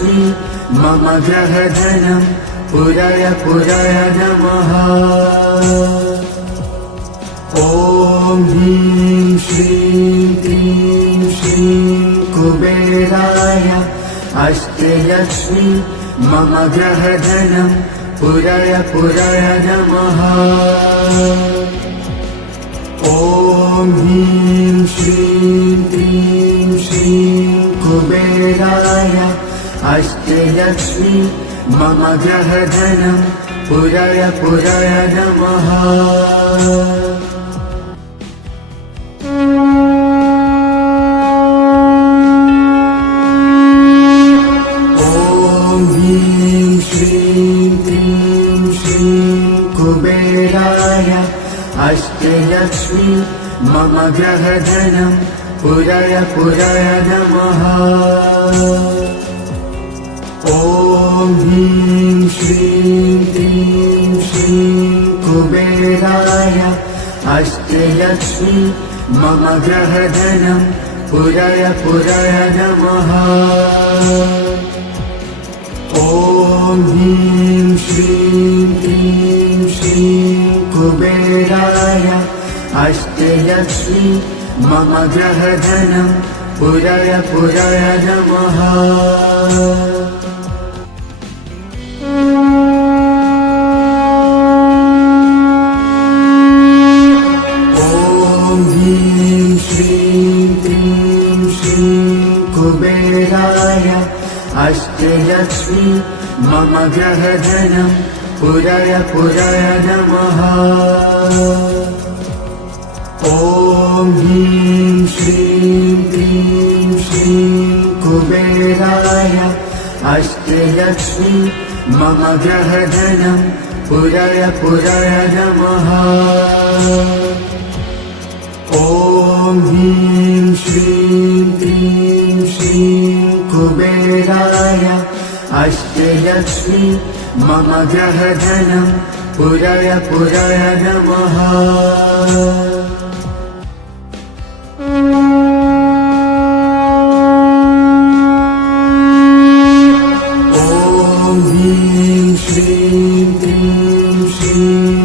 अष्टलक्ष्मी मम ग्रहधनं पुरय पुरय नमः। ॐ ह्रीं श्रीं क्लीं श्रीं कुबेराय अष्टलक्ष्मी मम ग्रहधनं पुरय पुरय नमः। ॐ ह्रीं श्रीं क्लीं श्रीं कुबेराय अष्टलक्ष्मी मम ग्रहधनं पुरय पुरय नमः। ॐ ह्रीं श्रीं क्लीं श्रीं कुबेराय अष्टलक्ष्मी मम ग्रहधनं पुरय पुरय नमः। ॐ ह्रीं श्रीं क्लीं श्रीं कुबेराय अष्टलक्ष्मी मम ग्रहधनं पुरय पुरय नमः। ॐ ह्रीं श्रीं क्लीं श्रीं कुबेराय अष्टलक्ष्मी मम ग्रहधनं पुरय पुरय नमः। ॐ ह्रीं श्रीं क्लीं श्रीं कुबेराय अष्टलक्ष्मी मम ग्रहधनं पुरय पुरय नमः। ॐ ह्रीं श्रीं क्लीं श्रीं कुबेराय अष्टलक्ष्मी मम ग्रहधनं पुरय पुरय नमः। ॐ ह्रीं श्रीं क्लीं श्रीं कुबेराय अष्टलक्ष्मी मम ग्रहधनं पुरय पुरय नमः। ॐ ह्रीं श्रीं क्लीं श्रीं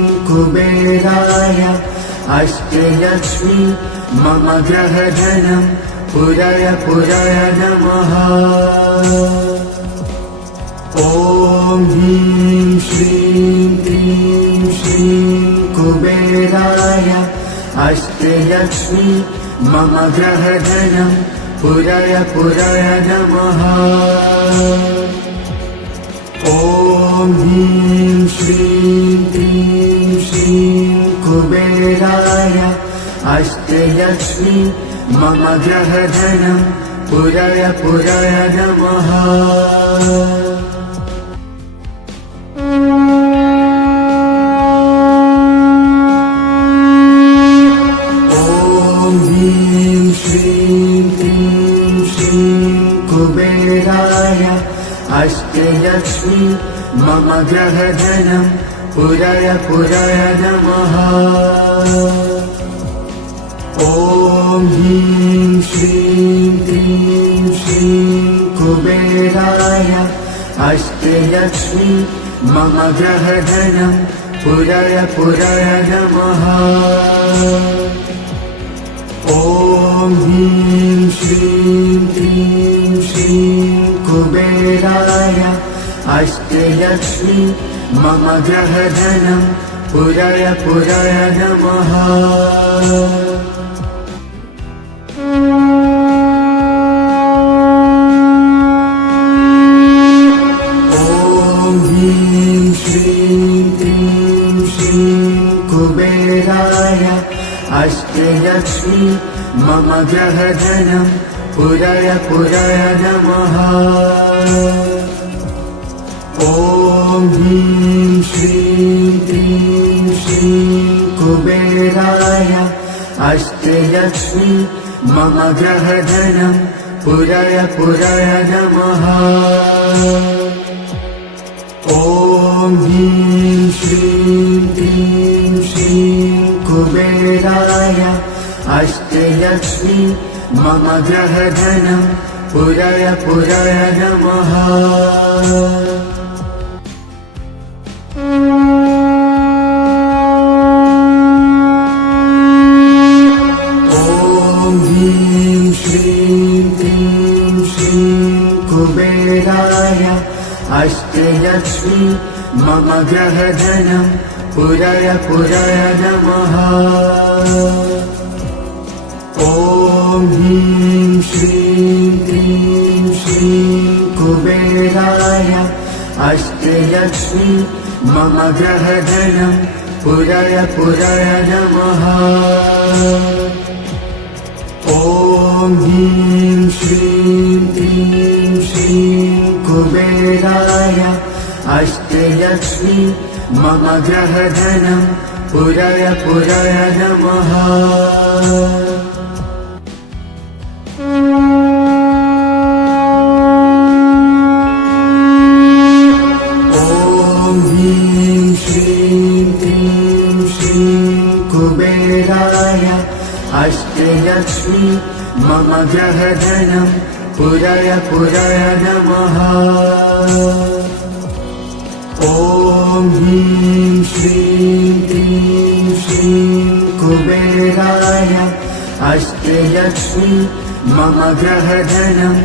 कुबेराय अष्टलक्ष्मी मम ग्रहधनं पुरय पुरय नमः। ॐ ह्रीं श्रीं क्लीं श्रीं कुबेराय अष्टलक्ष्मी मम ग्रहधनं पुरय पुरय नमः। ॐ ह्रीं श्रीं क्लीं श्रीं कुबेराय अष्टलक्ष्मी मम ग्रहधनं पुरय पुरय नमः। ॐ ह्रीं श्रीं क्लीं श्रीं कुबेराय अष्टलक्ष्मी मम ग्रहधनं पुरय पुरय नमः। ॐ ह्रीं श्रीं क्लीं श्रीं कुबेराय अष्टलक्ष्मी मम ग्रहधनं पुरय पुरय नमः। ॐ ह्रीं श्रीं क्लीं श्रीं कुबेराय अष्टलक्ष्मी मम ग्रहधनं पुरय पुरय नमः। ॐ ह्रीं श्रीं क्लीं श्रीं कुबेराय अष्टलक्ष्मी मम ग्रहधनं पुरय पुरय नमः। ॐ ह्रीं श्रीं क्लीं श्रीं कुबेराय अष्टलक्ष्मी मम ग्रहधनं पुरय पुरय नमः। ॐ ह्रीं श्रीं क्लीं श्रीं कुबेराय अष्टलक्ष्मी मम ग्रहधनं पुरय पुरय नमः। ॐ ह्रीं श्रीं क्लीं श्रीं कुबेराय अष्टलक्ष्मी मम ग्रहधनं पुरय पुरय नमः। ॐ ह्रीं श्रीं क्लीं श्रीं कुबेराय अष्टलक्ष्मी मम ग्रहधनं पुरय पुरय नमः। ॐ ह्रीं श्रीं क्लीं श्रीं कुबेराय अष्टलक्ष्मी मम ग्रहधनं पुरय पुरय नमः। ॐ ह्रीं श्रीं क्लीं श्रीं कुबेराय अष्टलक्ष्मी मम ग्रहधनं पुरय पुरय नमः। ॐ ह्रीं श्रीं क्लीं श्रीं कुबेराय अष्टलक्ष्मी मम ग्रहधनं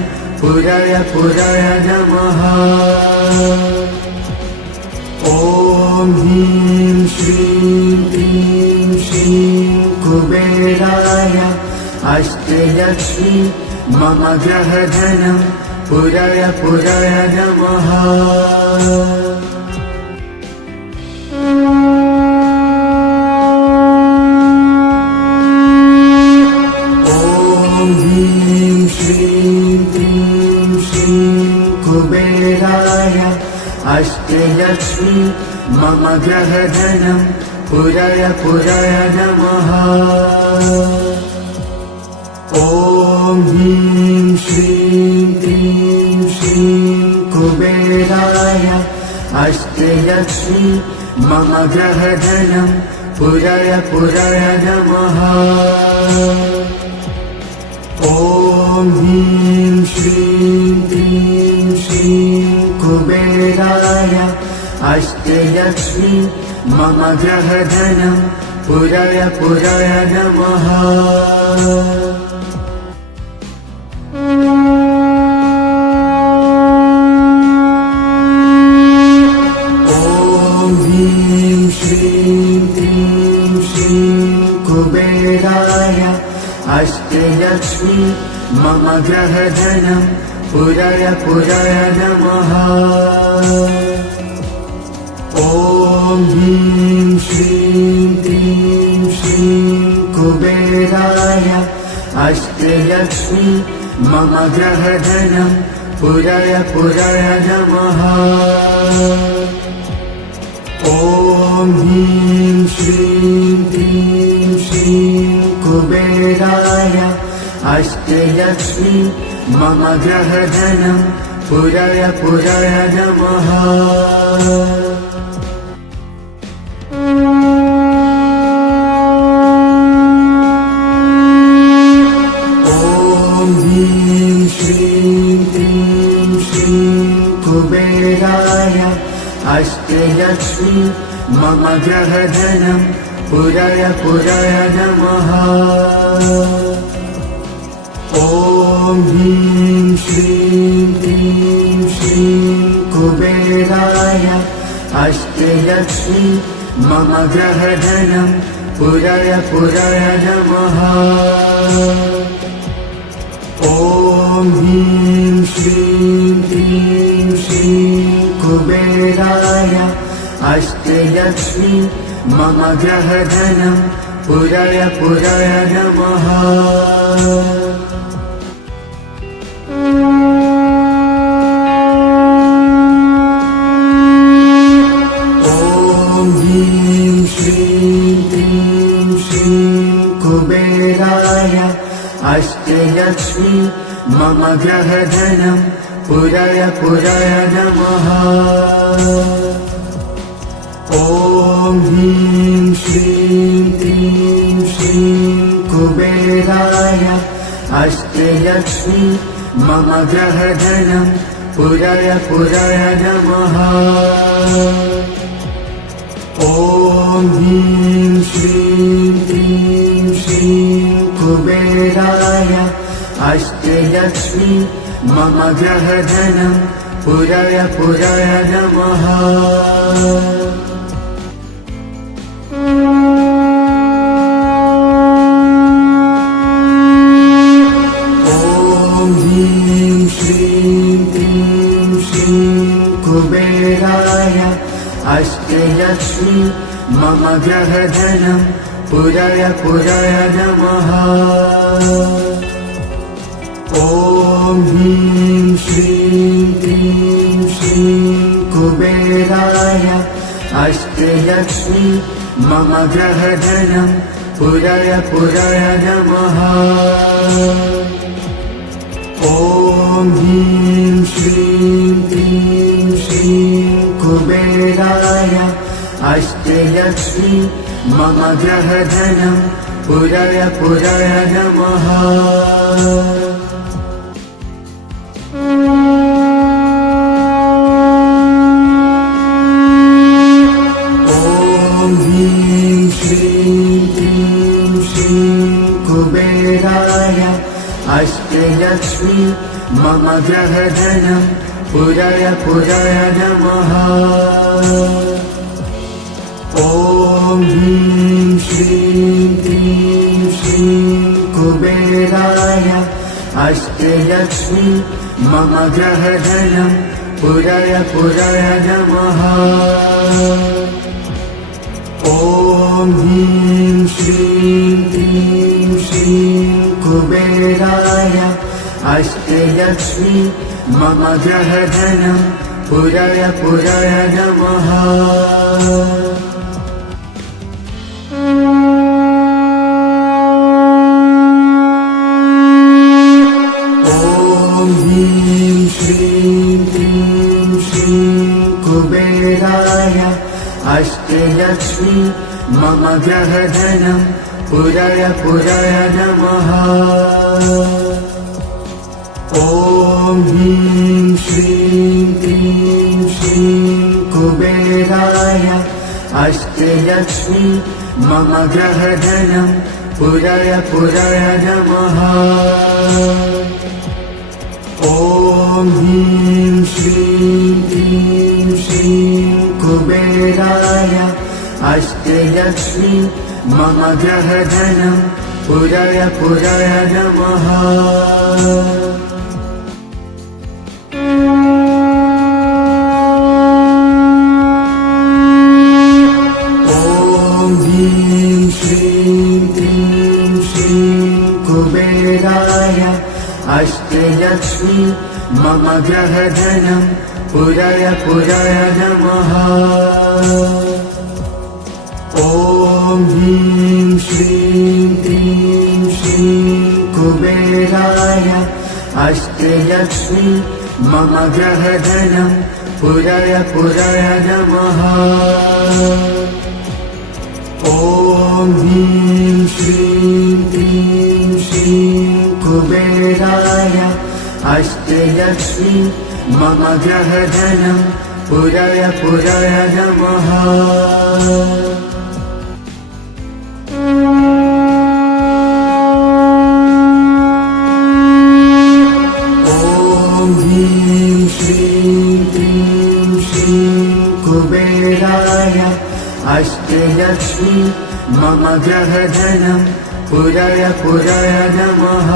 पुरय पुरय नमः। ॐ ह्रीं श्रीं क्लीं श्रीं कुबेराय अष्टलक्ष्मी मम ग्रहधनं पुरय पुरय नमः। ॐ ह्रीं श्रीं क्लीं श्रीं कुबेराय अष्टलक्ष्मी मम ग्रहधनं पुरय पुरय नमः। ॐ ह्रीं श्रीं क्लीं श्रीं कुबेराय अष्टलक्ष्मी मम ग्रहधनं पुरय पुरय नमः। ॐ ह्रीं श्रीं क्लीं श्रीं कुबेराय अष्टलक्ष्मी मम ग्रहधनं पुरय पुरय नमः। ॐ ह्रीं श्रीं क्लीं श्रीं कुबेराय अष्टलक्ष्मी मम ग्रहधनं पुरय पुरय नमः। ॐ ह्रीं श्रीं क्लीं श्रीं कुबेराय अष्टलक्ष्मी मम ग्रहधनं पुरय पुरय नमः। ॐ ह्रीं श्रीं क्लीं श्रीं कुबेराय अष्टलक्ष्मी मम ग्रहधनं पुरय पुरय नमः। ॐ ह्रीं श्रीं क्लीं श्रीं कुबेराय अष्टलक्ष्मी मम ग्रहधनं पुरय पुरय नमः। ॐ ह्रीं श्रीं क्लीं श्रीं कुबेराय अष्टलक्ष्मी मम ग्रहधनं पुरय पुरय नमः। ॐ ह्रीं श्रीं क्लीं श्रीं कुबेराय अष्टलक्ष्मी मम ग्रहधनं पुरय पुरय नमः। ॐ ह्रीं श्रीं क्लीं श्रीं कुबेराय अष्टलक्ष्मी मम ग्रहधनं पुरय पुरय नमः। ॐ ह्रीं श्रीं क्लीं श्रीं कुबेराय अष्टलक्ष्मी मम ग्रहधनं पुरय पुरय नमः। ॐ ह्रीं श्रीं क्लीं श्रीं कुबेराय अष्टलक्ष्मी मम ग्रहधनं पुरय पुरय नमः। ॐ ह्रीं श्रीं क्लीं श्रीं कुबेराय अष्टलक्ष्मी मम ग्रहधनं पुरय पुरय नमः। ॐ ह्रीं श्रीं क्लीं श्रीं कुबेराय अष्टलक्ष्मी मम ग्रहधनं पुरय पुरय नमः। ॐ ह्रीं श्रीं क्लीं श्रीं कुबेराय अष्टलक्ष्मी मम ग्रहधनं पुरय पुरय नमः। ॐ ह्रीं श्रीं क्लीं श्रीं कुबेराय अष्टलक्ष्मी मम ग्रहधनं पुरय पुरय नमः। ॐ ह्रीं श्रीं क्लीं श्रीं कुबेराय अष्टलक्ष्मी मम ग्रहधनं पुरय पुरय नमः। ॐ ह्रीं श्रीं क्लीं श्रीं कुबेराय अष्टलक्ष्मी मम ग्रहधनं पुरय पुरय नमः। ॐ ह्रीं श्रीं क्लीं श्रीं कुबेराय अष्टलक्ष्मी मम ग्रहधनं पुरय पुरय नमः। ॐ ह्रीं श्रीं क्लीं श्रीं कुबेराय अष्टलक्ष्मी मम ग्रहधनं पुरय पुरय नमः। ॐ ह्रीं श्रीं क्लीं श्रीं कुबेराय अष्टलक्ष्मी मम ग्रहधनं पुरय पुरय नमः। ॐ ह्रीं श्रीं क्लीं श्रीं कुबेराय अष्टलक्ष्मी मम ग्रहधनं पुरय पुरय नमः। ॐ ह्रीं श्रीं क्लीं श्रीं कुबेराय अष्टलक्ष्मी मम ग्रहधनं पुरय पुरय नमः। ॐ ह्रीं श्रीं क्लीं श्रीं कुबेराय अष्टलक्ष्मी मम ग्रहधनं पुरय पुरय नमः।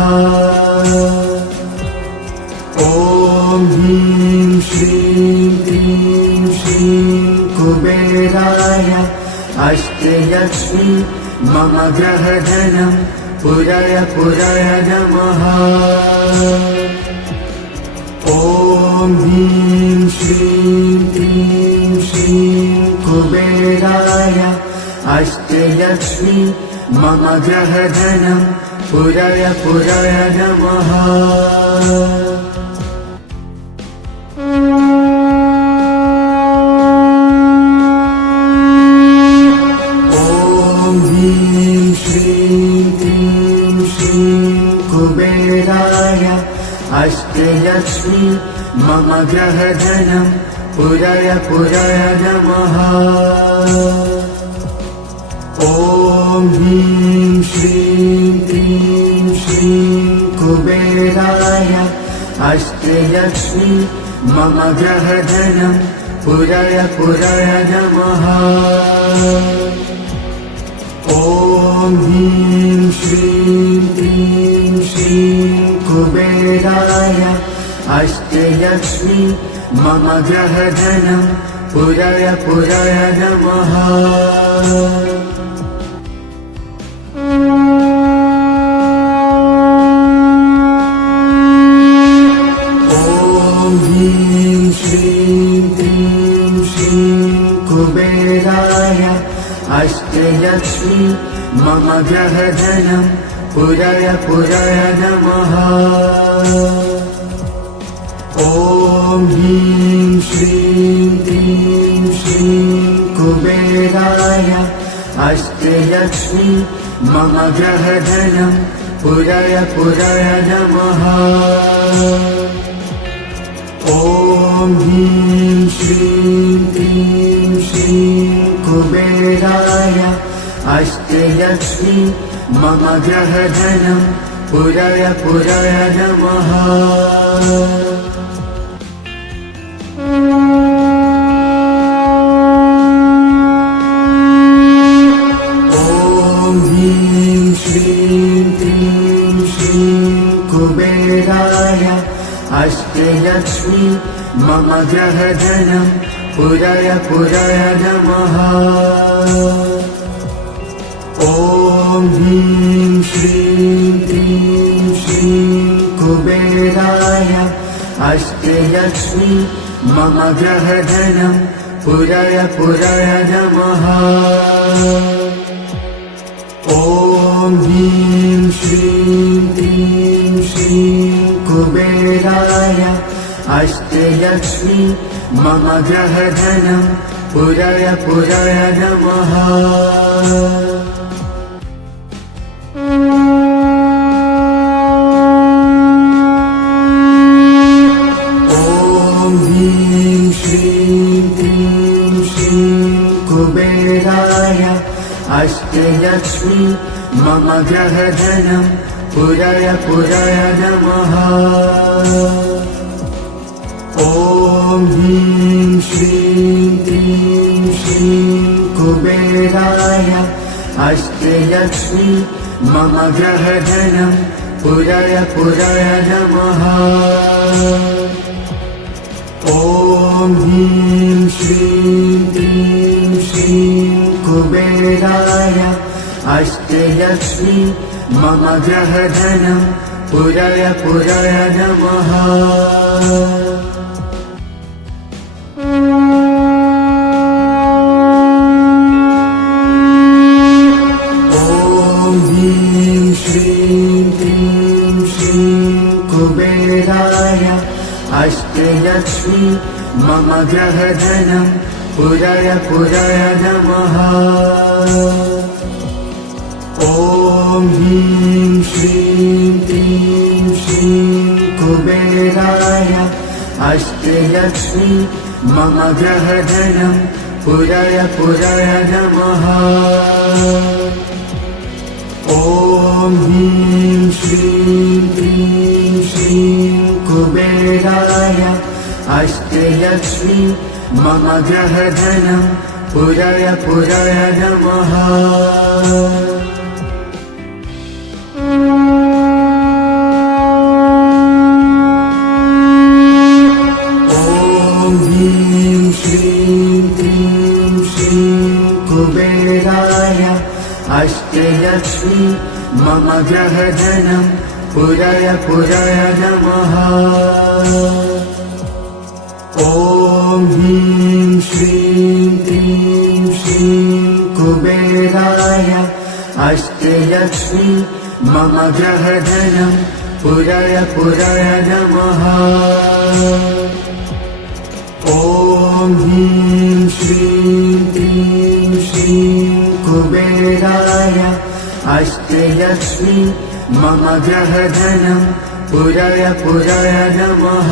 ॐ ह्रीं श्रीं क्लीं श्रीं कुबेराय अष्टलक्ष्मी मम ग्रहधनं पुरय पुरय नमः। ॐ ह्रीं श्रीं क्लीं श्रीं कुबेराय अष्टलक्ष्मी मम ग्रहधनं पुरय पुरय नमः। ॐ ह्रीं श्रीं क्लीं श्रीं कुबेराय अष्टलक्ष्मी मम ग्रहधनं पुरय पुरय नमः। अष्टलक्ष्मी मम ग्रहधनं पुरय पुरय नमः। ॐ ह्रीं श्रीं क्लीं श्रीं कुबेराय अष्टलक्ष्मी मम ग्रहधनं पुरय पुरय नमः। ॐ ह्रीं श्रीं क्लीं श्रीं कुबेराय अष्टलक्ष्मी मम ग्रहधनं पुरय पुरय नमः। ॐ ह्रीं श्रीं क्लीं श्रीं कुबेराय अष्टलक्ष्मी मम ग्रहधनं पुरय पुरय नमः। ॐ ह्रीं श्रीं क्लीं श्रीं कुबेराय अष्टलक्ष्मी मम ग्रहधनं पुरय पुरय नमः। ॐ ह्रीं श्रीं क्लीं श्रीं कुबेराय अष्टलक्ष्मी मम ग्रहधनं पुरय पुरय नमः। ॐ ह्रीं श्रीं क्लीं श्रीं कुबेराय अष्टलक्ष्मी मम ग्रहधनं पुरय पुरय नमः। ॐ ह्रीं श्रीं क्लीं श्रीं कुबेराय अष्टलक्ष्मी मम ग्रहधनं पुरय पुरय नमः। ॐ ह्रीं श्रीं क्लीं श्रीं कुबेराय अष्टलक्ष्मी मम ग्रहधनं पुरय पुरय नमः। ॐ ह्रीं श्रीं क्लीं श्रीं कुबेराय अष्टलक्ष्मी मम ग्रहधनं पुरय पुरय नमः। ॐ ह्रीं श्रीं क्लीं श्रीं कुबेराय अष्टलक्ष्मी मम ग्रहधनं पुरय पुरय नमः। ॐ ह्रीं श्रीं क्लीं श्रीं कुबेराय अष्टलक्ष्मी मम ग्रहधनं पुरय पुरय नमः। ॐ ह्रीं श्रीं क्लीं श्रीं कुबेराय अष्टलक्ष्मी मम ग्रहधनं पुरय पुरय नमः। ॐ ह्रीं श्रीं क्लीं श्रीं कुबेराय अष्टलक्ष्मी मम ग्रहधनं पुरय पुरय नमः। ॐ ह्रीं श्रीं क्लीं श्रीं कुबेराय अष्टलक्ष्मी मम ग्रहधनं पुरय पुरय नमः। ॐ ह्रीं श्रीं क्लीं श्रीं कुबेराय अष्टलक्ष्मी मम ग्रहधनं पुरय पुरय नमः। ॐ ह्रीं श्रीं क्लीं श्रीं कुबेराय अष्टलक्ष्मी मम ग्रहधनं पुरय पुरय नमः। ॐ ह्रीं श्रीं क्लीं श्रीं कुबेराय अष्टलक्ष्मी मम ग्रहधनं पुरय पुरय नमः